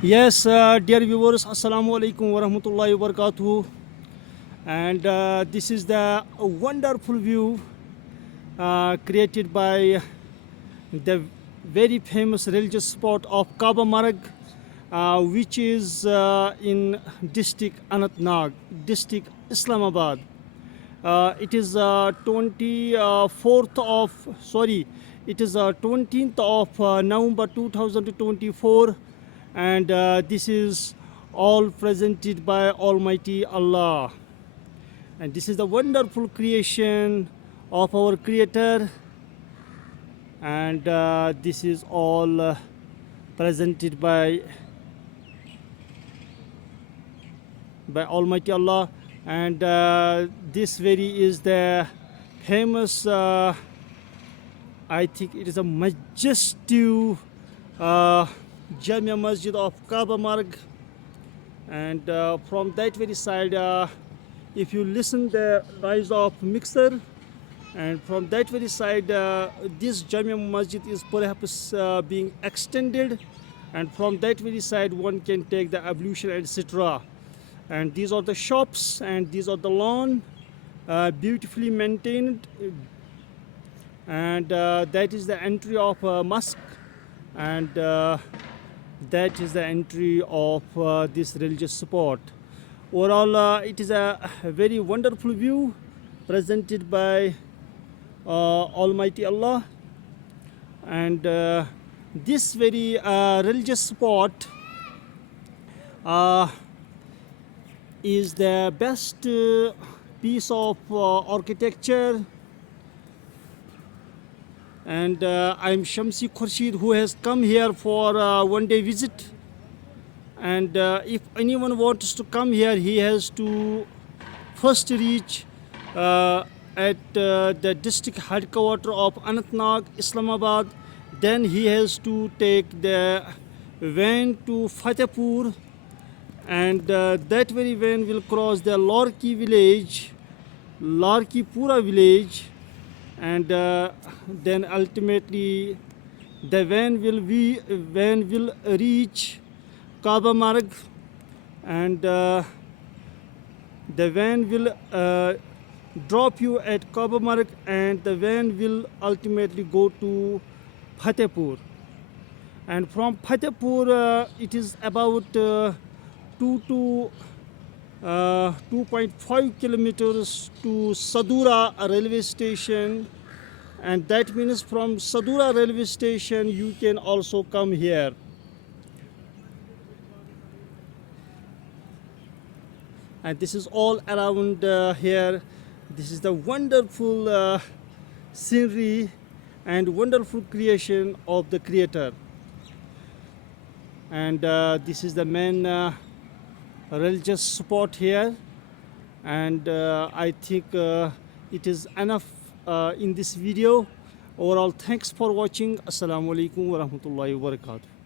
Yes, dear viewers, Assalamu alaikum wa rahmatullahi wa barakatuh. And this is the wonderful view created by the very famous religious spot of Kabamarg, which is in district Anantnag, district Islamabad. It is 24th of, sorry, it is 20th of November 2024, and this is all presented by Almighty Allah. And this is the wonderful creation of our Creator, and this is all presented by Almighty Allah. And this very is the famous, I think it is a majestic Jamia Masjid of Kabamarg. And from that very side, if you listen the noise of mixer, and from that very side, this Jamia Masjid is perhaps being extended, and from that very side one can take the ablution, etc. And these are the shops, and these are the lawn, beautifully maintained, and that is the entry of mosque, and that is the entry of this religious spot. Overall, it is a very wonderful view presented by Almighty Allah. And this very religious spot is the best piece of architecture. And I'm Shamsi Khurshid, who has come here for a one-day visit. And if anyone wants to come here, he has to first reach at the district headquarters of Anantnag, Islamabad. Then he has to take the van to Fatehpur, and that very van will cross the Larki village, Larki Pura village, and then ultimately the van will reach Kabamarg, and the van will drop you at Kabamarg, and the van will ultimately go to Fatehpur. And from Fatehpur, it is about 2.5 kilometers to Sadura railway station, and that means from Sadura railway station you can also come here. And this is all around here. This is the wonderful scenery and wonderful creation of the Creator. And this is the main religious spot here. And I think it is enough in this video. Overall, thanks for watching. Assalamu alaikum wa rahmatullahi wa barakatuh.